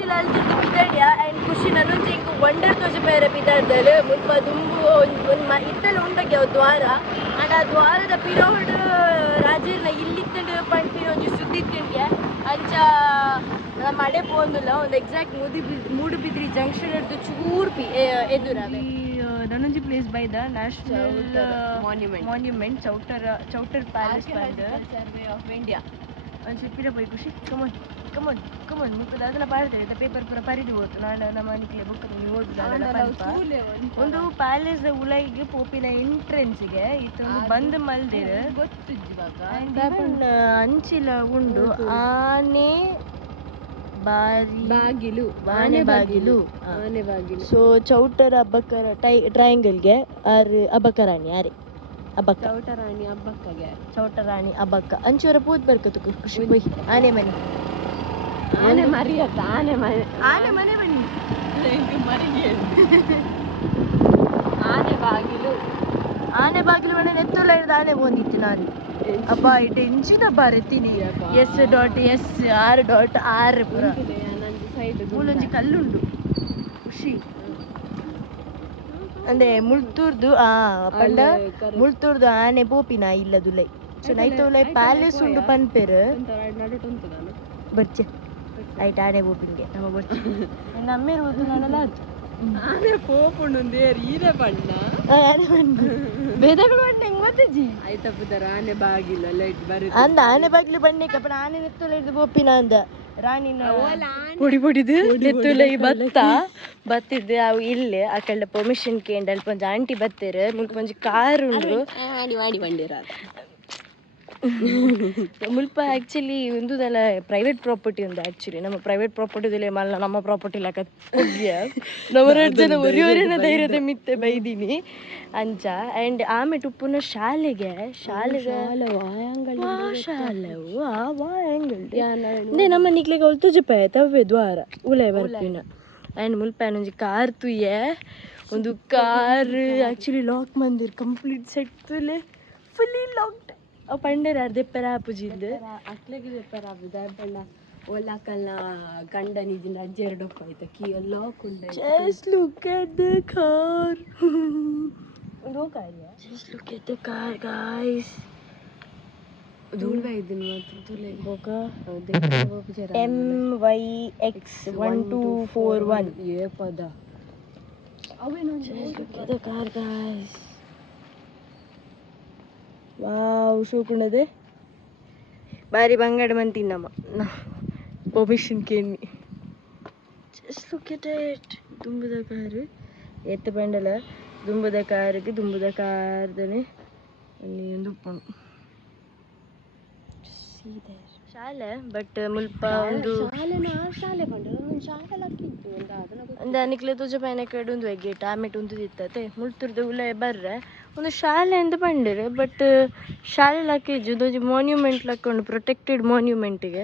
ಖುಷಿ ಲಾಲ್ಜಿ ಪಿದಾಡಿಯ ಆ್ಯಂಡ್ ಖುಷಿ ನನಂಚೆ ಇಂಕ ವಂಡರ್ ತೋಜ ಬೇರೆ ಪಿದಾಡ್ದಲು ಮುಲ್ಪ ದುಂಬು ಒಂದು ಇತ್ತಲ್ಲ ಉಂಡಗೆ ಅವು ದ್ವಾರ ಆಂಡ ಆ ದ್ವಾರದ ಪಿರೋಡ್ ರಾಜೀರ್ನ ಇಲ್ಲಿತ್ತಂಡು ಪಂಪಿನ ಒಂಜಿ ಸುದ್ದಿ ತಿಂಡ್ಗೆ ಅಂಚ ನಮ್ಮ ಅಡೆ ಪೋಂದುಲ್ಲ ಒಂದು ಎಕ್ಸಾಕ್ಟ್ ಮೂಡುಬಿದ್ರಿ ಜಂಕ್ಷನ್ ಹಿಡ್ದು ಚೂರ್ಪಿ ಎದುರವೆ ನನಂಜಿ place by the national monument Chowtar palace survey of India ಒಂದು ಸಿಪ್ಪಿರ ಪೋಯ್ ಖುಷಿ ಕಮನ್ ಮುಖದ ಅದೆಲ್ಲ ಪಾಡ್ತೇವೆ ಪೇಪರ್ ಪೂರ ಪರಿದು ಹೋತು ನಾನು ನಮ್ಮ ಮನೆಗೆ ಬುಕ್ ನೀವು ಓದುದು ಒಂದು ಪ್ಯಾಲೇಸ್ ಉಲೈಗೆ ಪೋಪಿನ ಎಂಟ್ರೆನ್ಸ್ಗೆ ಇತ್ತೊಂದು ಬಂದ್ ಮಲ್ದಿರು ಅಂಚಿಲ ಉಂಡು ಆನೆ ಬಾಗಿಲು ಸೊ ಚೌಟರ ಅಬ್ಬಕ್ಕರ ಟ್ರಯಾಂಗಲ್ಗೆ ಆರು ಅಬ್ಬಕ್ಕರಾಣಿ ಆರೆ ಅಬ್ಬಕ್ಕ ಚೌಟರಾಣಿ ಅಬ್ಬಕ್ಕ ಅಂಚೂರ ಪೂತ್ ಬರ್ಕತ್ತು ಖುಷಿ ಹೋಯ್ ಆನೆ ಮನೆ ಆನೆ ಮನೆ ಬನ್ನಿ ಆನೆ ಬಾಗಿಲು ಮನೆ ನೆತ್ತುಲ್ಲ ಹಿಡ್ದು ಆನೆ ಬಂದಿತ್ತು ನಾನು ಅಬ್ಬ ಇಟ್ಟು ಎಂಚಿನ ಬಾರೆತ್ತೀನಿ S.S.R.R ಪುರ ಮೂಲೊಂಜಿ ಕಲ್ಲುಂಡು ಖುಷಿ ಅಂದ್ರೆ ಮುಳ್ತೂರ್ದು ಆನೆ ಪೋಪಿನ ಇಲ್ಲದುಲೈ ಸೊ ನೈತೋಲೈ ಪ್ಯಾಲೇಸ್ ಉಂಡು ಪನ್ಪೆರು ಬರ್ಚೆ ಆಯ್ತು ಆನೆ ಪೋಪಿನ್ಗೆ ನಮ್ಮ ಬರ್ಚೆ ನಮ್ಮಿರುವುದು ನಾನೆಲ್ಲ ಆಯ್ತು ಆನೆ ಪೋಪುಂಡು ಈರೆ ಬಣ್ಣ ಆನೆ ಬಣ್ಣ ಬೇದಗಳು ಬಣ್ಣ ಹೆಂಗ್ ಬರ್ತಜಿ ಆಯ್ತಪ್ಪದಾರ ಆನೆ ಬಾಗಿಲು ಲೈಟ್ ಬರುತ್ತೆ ಅಂದ ಆನೆ ಬಾಗಿಲು ಬಣ್ಣಕ್ಕೆ ಅಪ್ಪ ಆನೆ ನೆತ್ತುಲ ಹಿಡಿದು ಪೋಪಿನ ಅಂದ ರಾಣಿನ ಪೊಡಿದು ನೆತ್ತುಲ ಬತ್ತಿದ್ದು ಅವು ಇಲ್ಲೇ ಆ ಕಡೆ ಪರ್ಮಿಷನ್ ಕೇಂದ್ರ ಅಲ್ಪ ಒಂಜಿ ಆಂಟಿ ಬತ್ತೇರು ಮುಲ್ಪ ಒಂಜಿ ಕಾರ್ ಉಂಡು ಮಾಡಿ ಬಂದಿರ ಮುಲ್ಪ ಆ್ಯಕ್ಚುಲಿ ಒಂದುದೆಲ್ಲ ಪ್ರೈವೇಟ್ ಪ್ರಾಪರ್ಟಿ ಉಂದು ಆ್ಯಕ್ಚುಲಿ ನಮ್ಮ ಪ್ರೈವೇಟ್ ಪ್ರಾಪರ್ಟಿದಲ್ಲೇ ಮಲ್ಲ ನಮ್ಮ ಪ್ರಾಪರ್ಟಿ ಲೆಕ್ಕ ಕೊಡ್ಲಿಯ ನಮ್ಮ 2 ಜನ ಒರಿಯೋರಿನ ಧೈರ್ಯದ ಮಿತ್ತೆ ಬೈದೀನಿ ಅಂಚ ಆ್ಯಂಡ್ ಆಮೇಲೆ ಉಪ್ಪುನ ಶಾಲೆವು ವಾಯಂಗಲ್ಡೆ ನಮ್ಮ ನಿಕ್ಲಿಗೆ ಅವಳು ತುಜಪಾಯ ತವ್ವೆ ದ್ವಾರ ಉಳೆ ಬರ್ಪಿನ ಆ್ಯಂಡ್ ಮುಲ್ಪ ಒಂಜಿ ಕಾರ್ ತುಯ್ಯೆ ಒಂದು ಕಾರ್ ಆ್ಯಕ್ಚುಲಿ ಲಾಕ್ ಮಂದಿರ್ ಕಂಪ್ಲೀಟ್ ಸೆಟ್ ತುಲೆ ಫುಲ್ಲಿ ಲಾಕ್ಡ್ ಅವು ಪಂಡೇರ ದೆಪ್ಪರ ಆಪುಜಿಂದು ಅಕ್ಲೆಗೆ ದೆಪ್ಪರ ಆಪುಜ ಪಂಡ ಓಲಾಕಲ್ಲ ಗಂಡ ನಿಜಿಂದ ಅಜ್ಜೆರಡು ಹೋಯ್ತು ಕೀ ಲಾಕ್ ಉಂಡ just look at the car ಒಂದು ಕಾರ್ಯ just look at the car guys ಧೂಳ್ವೆ ಇದ್ದೀನಿ ಮಾತ್ರ ತುಲೆ ಬೋಕ MYX1241 ಏ ಪದ ಅವೇನು just look at the car guys wow ಶೋಕುಂಡದೆ ಬಾರಿ ಬಂಗಾಡ ಮಂತಿನ್ನಮ್ಮ ಪರ್ಮಿಷನ್ ಕೇಳಿ ಜಸ್ಟ್ ಲುಕ್ ಎಟ್ ಇಟ್ ದುಂಬುದ ಕಾರು ಎತ್ತ ಬಂಡಲ ದುಂಬುದ ಕಾರ್ದನೆ ಅಲ್ಲಿ ಒಂದು ಉಪ್ಪುಂಡು ಶಾಲೆ ಬಟ್ ಮುಲ್ಪ ಒಂದು ಶಾಲೆ ಅಂದ ನಿಕ್ಲೆ ತುಜ ಪೈನ ಕಡೆ ಒಂದು ಗೇಟ್ ಆಮೇಲೆ ಒಂದು ಇತ್ತತೆ ಮುಳ್ತುರ್ದು ಉಲೆ ಬರ್ರೆ ಒಂದು ಶಾಲೆ ಅಂತ ಬಂದಿರು ಬಟ್ ಶಾಲೆ ಲಾಕೇಜ್ ಇದೊಂದು ಮಾನ್ಯುಮೆಂಟ್ ಲಾಕೊಂಡು ಪ್ರೊಟೆಕ್ಟೆಡ್ ಮಾನ್ಯುಮೆಂಟಿಗೆ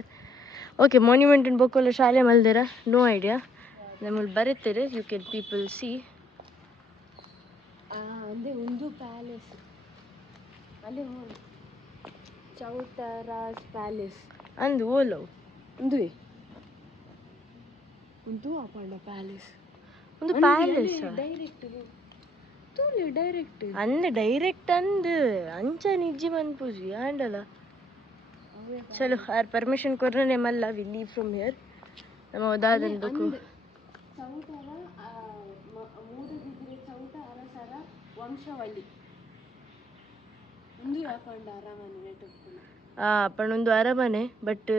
ಓಕೆ ಮಾನ್ಯುಮೆಂಟಿನ ಬೊಕ್ಕಲ್ಲ ಶಾಲೆ ಮಲ್ದಿರ ನೋ ಐಡಿಯಾ ನಮ್ಮಲ್ಲಿ ಬರುತ್ತಾರೆ ಯು ಕ್ಯಾನ್ ಪೀಪಲ್ ಸಿ ಅಂದರೆ ಒಂದು ಪ್ಯಾಲೇಸ್ ಅಲ್ಲಿ ಚೌಟರಾಸ್ ಪ್ಯಾಲೇಸ್ ಅಂದು ಓಲೋ ಒಂದುವೆ ಒಂದು ಅಪಾಂಡ ಪ್ಯಾಲೇಸ್ ಒಂದು ಪ್ಯಾಲೇಸ್ ಡೈರೆಕ್ಟ್ ಅಂದು ಅಂಚ ನಿಜ್ಜಿ ಮನ್ಪುಜಿ ಆಂಡಲ ಚಲೋ ಆರ್ ಪರ್ಮಿಷನ್ ಕೊರ್ರನೆ ಮಲ್ಲ ವಿ ಲೀವ್ ಫ್ರಮ್ ಹಿಯರ್ ನಮ್ಮ ಒದಾದನ್ ಬೇಕು ಚೌಟರ ಮೂಡುಬಿದಿರೆ ಚೌಟ ಅರಸರ ವಂಶಾವಳಿ ಒಂದು ಯಾಕೊಂಡ ಅರಮನೆ ನೆಟ್ಟುಕೊಂಡು ಪಣ್ಣೊಂದು ಅರಮನೆ ಬಟ್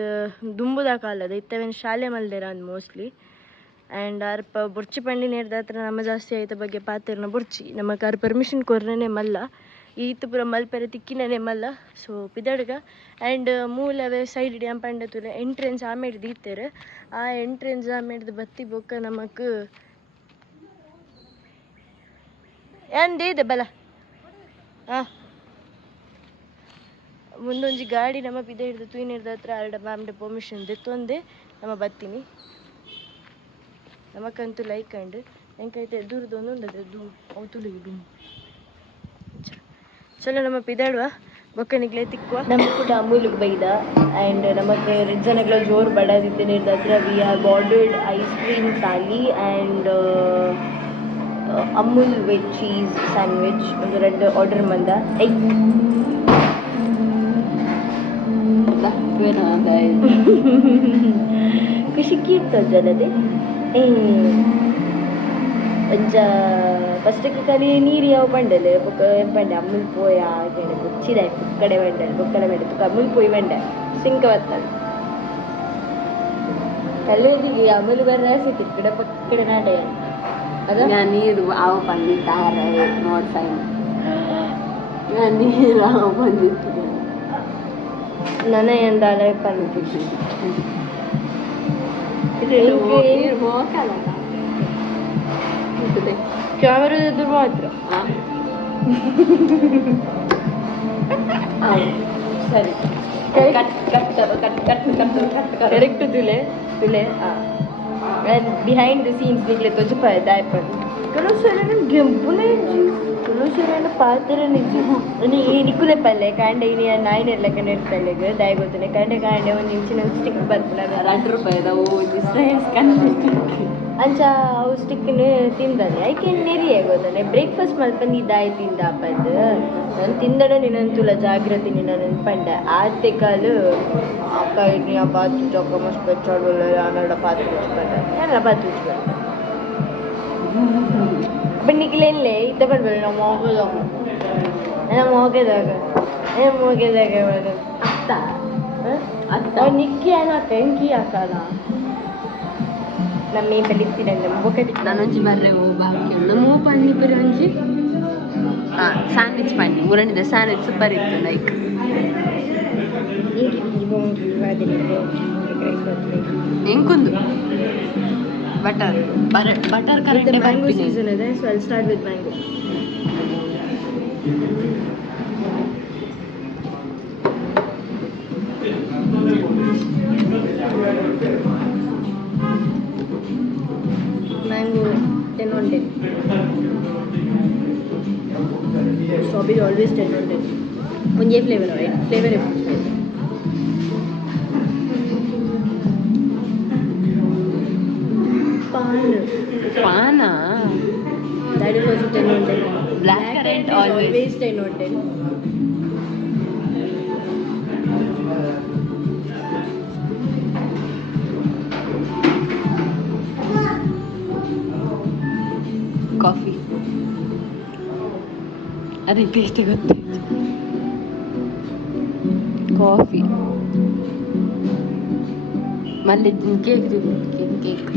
ದುಂಬುದ ಕಾಲದ ಇತ್ತವೇನು ಶಾಲೆ ಮಲ್ದೇರ ಅಂದ್ ಮೋಸ್ಟ್ಲಿ ಆ್ಯಂಡ್ ಅರ್ಪ ಬುರ್ಚಿ ಪಂಡಿ ನೇರ್ದ ಹತ್ರ ನಮ್ಮ ಜಾಸ್ತಿ ಆಯ್ತ ಬಗ್ಗೆ ಪಾತಿರ್ನ ಬುರ್ಚಿ ನಮಗೆ ಅವ್ರ ಪರ್ಮಿಷನ್ ಕೊರ್ರನೆ ಮಲ್ಲ ಈತ ಪುರ ಮಲ್ಪೆರೆ ತಿಕ್ಕಿನೇ ಮಲ್ಲ ಸೊ ಪಿದಡ್ಗ ಆ್ಯಂಡ್ ಮೂಲವೇ ಸೈಡ್ ಡ್ಯಾಮ್ ಪಂಡತುಲೆ ಎಂಟ್ರೆನ್ಸ್ ಆಮೇಲೆ ದೀತೇರು ಆ ಎಂಟ್ರೆನ್ಸ್ ಆಮೇಲೆ ಬತ್ತಿ ಬೊಕ್ಕ ನಮಕ್ ಏನ್ದೇದೆ ಬಲ ಮುಂದೊಂಜಿ ಗಾಡಿ ನಮ್ಮ ಪಿದ ಹಿಡ್ದು ತೂಯಿನ ಹಿಡ್ದ ಹತ್ರ ಅರ್ಡ ಮ್ಯಾಮ್ಡೆ ಪರ್ಮಿಷನ್ ದೆತ್ತೊಂದೆ ನಮ್ಮ ಬತ್ತೀನಿ ನಮಕ್ಕಂತೂ ಲೈಕ್ ಅಂಡ್ ಎಂಕೈತೆ ದೂರದೊಂದು ಉಂಡದೆ ದೂರ ಅವತುಲಿಗೆ ಡುಮ್ ಚಲೋ ನಮ್ಮ ಪಿದಾಡುವ ಬೊಕ್ಕನಿಗ್ಲೇ ತಿಕ್ಕುವ ನಮ್ಗೆ ಕೂಡ ಅಮೂಲ್ಗೆ ಬೈದ ಆ್ಯಂಡ್ ನಮಗೆ ಜನಗಳ ಜೋರು ಬಡದಿದ್ದೆ ನಿರ್ದತ್ರ we are ordered ice cream thali and Amul with cheese sandwich ಒಂದು ರೆಡ್ ಆರ್ಡರ್ ಮಂದ ಖುಷಿ ಕೀರ್ತದಲ್ಲದೆ ಒಂಚ ಫಸ್ಟಿಗೆ ಕಲಿ ನೀರು ಯಾವ ಪಂಡಲೆ ಬೊಕ್ಕ ಪಂಡೆ ಅಮ್ಮಲ್ ಪೋಯ ಹಾಗೆ ಕುಚ್ಚಿದ ಕಡೆ ವೆಂಡಲ್ ಬೊಕ್ಕಲ ಮೇಲೆ ತುಕ ಅಮ್ಮಲ್ ಪೋಯಿ ವೆಂಡ ಸಿಂಕ ಬರ್ತದೆ ತಲೆದಿಗೆ ಅಮ್ಮಲ್ ಬರ್ರ ಸಿಕ್ಕಿದ ಪಕ್ಕಡೆ ನಾಟಕ ಅದ ನೀರು ಅವು ಬಂದಿದ್ದಾರೆ ನೋಡ್ ಸೈನ್ ನೀರು ಅವು ಬಂದಿತ್ತು ನನ್ನ ಎಂದಾಲ ಬಂದಿತ್ತು ನೀರು ಹೋಗಲ್ಲ ಕ್ಯಾಮರಾದ ಮಾತ್ರ ಸರಿ ಕರೆಕ್ಟ್ ತುಲೆ ಬಿಹೈಂಡ್ ದ ಸೀನ್ಸ್ ನಿಗ್ಲೆ ತೊಜಪ ದಾಯಪನ್ ಕೆಲವು ಸಲ ಗೆಂಪುನೇ ಕೆಲವು ಸಲ ಪಾತ್ರ ನಿಕ್ಕುಲೆ ಪಲ್ಲೆ ಕಾಂಡೆ ಇನಿ ನಾಯಿನೆಲ್ಲ ನೆಡ್ತಲ್ಲೆಗೆ ದಾಯ ಗೊತ್ತನೆ ಕಾಂಡೆ ಕಾಂಡೆ ಒಂದು ಇಂಚಿನ ಸ್ಟಿಕ್ ಬರ್ಪುನ ₹2 ಅಂಚ ಅವು ಸ್ಟಿಕ್ನ ತಿಂದಾನೆ ಐಕೆ ನೆರಿ ಆಗೋದಾನೆ ಬ್ರೇಕ್ಫಾಸ್ಟ್ ಮಲ್ಪಂದಿದ್ದಾಯಿ ತಿಂದ ಅಪ್ಪದ್ದು ನಾನು ತಿಂದಡ ನಿನ್ನ ತುಲ ಜಾಗ್ರತೆ ನಿನ್ನ ನೆನ್ಪಂಡೆ ಆತೆ ಕಾಲು ಅಕ್ಕ ಇನ್ನು ಆ ಪಾತ್ರೆ ಚೊಕ್ಕ ಮಸ್ತ್ ಬೆಚ್ಚಾಡೋಲ್ಲ ಅನ್ನಡ ಪಾತ್ರೆ ಉಚ್ಕೊಂಡೆ ಎಲ್ಲ ಪಾತ್ರೆ ಉಚ್ಕೊಂಡೆ ಬಣ್ಣಿಕ್ಲೇನ್ಲೇ ಇದ್ದ ಬರ್ಬೇಡ ನಮ್ಮ ಹೋಗೋದಾಗ ಅತ್ತ ಅತ್ತ ನಿಕ್ಕಿ ಏನಾಕ ಎಂಕಿ ಹಾಕಲ್ಲ ನಮ್ಮೇ ಬೆಳಿತೀನಿ ನಾನೊಂಜಿ ಬರ್ರೆ ಬಾಕಿ ಮೂ ಪನ್ನಿ ಬರೀ ಒಂಜಿ ಸ್ಯಾಂಡ್ವಿಚ್ ಪನ್ನಿ ಮುರಣಿದ ಸ್ಯಾಂಡ್ವಿಚ್ ಸೂಪರ್ ಇತ್ತು ಲೈಕ್ ಎಂಕುಂದು ಬಟರ್ ಕರೆಂಟ್ ಮ್ಯಾಂಗೋ ಸೀಸನ್ ಇದೆ so I'll start with mango mango 10 on 10 strawberry always 10 on 10 one ye flavor right flavor e pana that is also 10 on 10 black currant always 10 on 10 coffee ಅದೇ taste ಗೊತ್ತಾಯ್ತು coffee ಮಲ್ಲಿ cake cake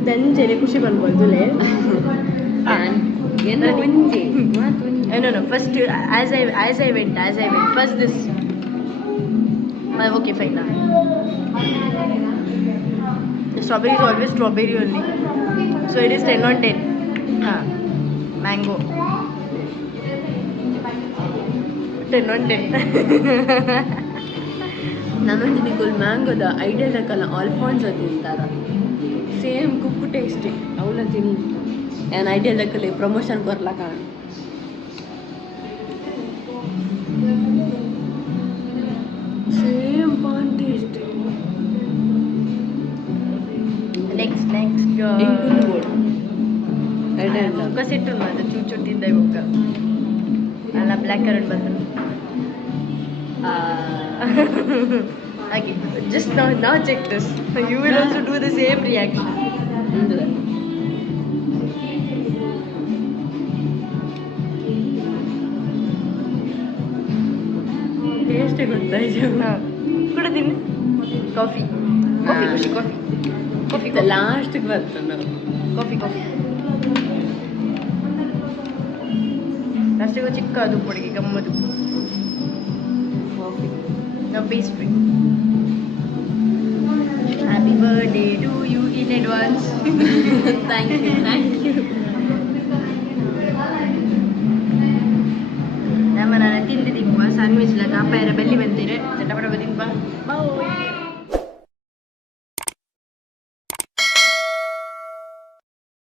ಇದಂಜೆನೆ ಖುಷಿ ಬಂದ್ಬೋದುಲೆ No. First, as I went. First this. Okay, fine now. The strawberry is always strawberry only. So it is 10 on 10. Mango. 10 on 10. ನಾನೊಂದು ನಿಗೋಲ್ ಮ್ಯಾಂಗೋದ ideal ಹಾಕಲ್ಲ ಆಲ್ಫಾನ್ಸ್ ತಿಂತಾರ same ಕುಕ್ಕು taste ಅವಳ ತಿನ್ ಏನು ಐಡಿಯಲ್ ಹಾಕಲ್ಲಿ ಪ್ರಮೋಷನ್ ಕೊರ್ಲಕ್ಕ ಸೇಮ್ ಪಾನ್ ಟೇಸ್ಟ್ ನೆಕ್ಸ್ಟ್ ಬುಕ್ಕ ಸಿಟ್ಟು ಮಾತ್ರ ಚೂರು ತಿಂದ ಬುಕ್ಕ ಅಲ್ಲ ಬ್ಲ್ಯಾಕ್ ಕರೆಂಟ್ ಬಂತು ಹಾಗೆ just now check this. You will also do the same reaction. Taste ಗೊತ್ತಾಯ್ತು ಕೂಡ ತಿನ್ನು ಕಾಫಿ ಲಾಸ್ಟಿಗೆ ಬರ್ತದೆ ನಾವು ಕಾಫಿ ಲಾಸ್ಟಿಗೆ ಚಿಕ್ಕ ಅದು ಕೊಡಿಗೆ ಗಮ್ಮದು coffee now pastry. Happy birthday to you in advance. Thank you. ನಮ್ಮ ನಾನು ತಿಂದಿದ್ದೀವಿ ಸ್ಯಾಂಡ್ವಿಚ್ ಅಪ್ಪ ಯಾರ ಬೆಲ್ಲಿ ಬಂತೀರಿ ಚಟಪಟ ಬಂದಿಪ್ಪ